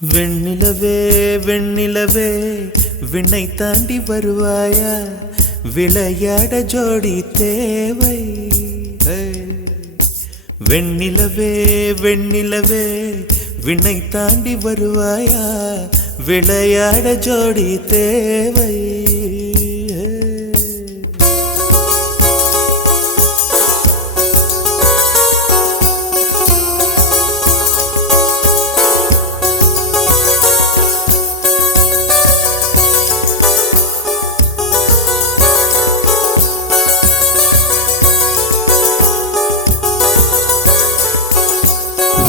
வெண்ணிலவே வெண்ணிலவே விண்ணை தாண்டி வருவாயா, விளையாட ஜோடி தேவை. வெண்ணிலவே வெண்ணிலவே விண்ணை தாண்டி வருவாயா, விளையாட ஜோடி தேவை.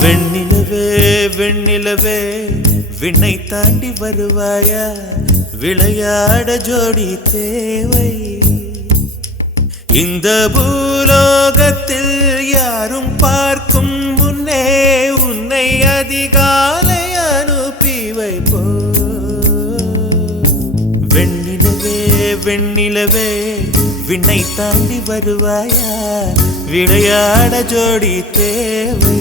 வெண்ணிலவே வெண்ணிலவே விண்ணை தாண்டி வருவாயா, விளையாட ஜோடி தேவை. இந்த பூலோகத்தில் யாரும் பார்க்கும் முன்னே உன்னை அதிகாலை அனுப்பி வைப்போ. வெண்ணிலவே வெண்ணிலவே விண்ணை தாண்டி வருவாயா, விளையாட ஜோடி தேவை.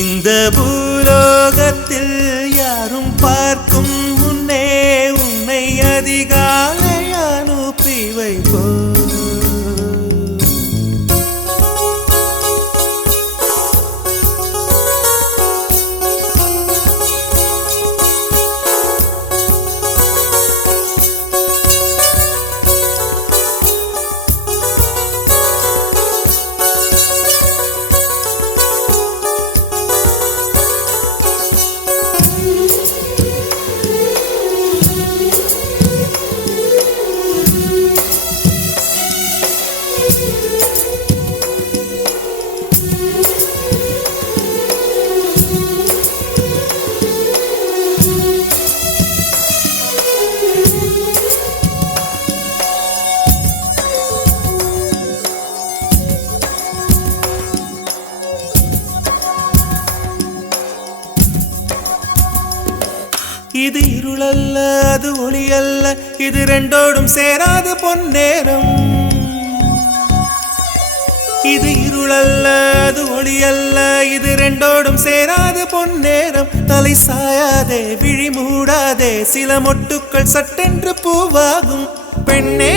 இந்த பூலோகத்தில் யாரும் பார்க்கும் முன்னே உன்னை அதிகாலை அனுப்பி வைப்போ. இது இருளல்ல அது ஒளி அல்ல, இது ரெண்டோடும் சேராது பொன்னேரம். இது இருளல்ல அது ஒளி அல்ல, இது ரெண்டோடும் சேராது பொன்னேரம். தலை சாயாதே விழி மூடாதே, சில மொட்டுக்கள் சட்டென்று பூவாகும் பெண்ணே.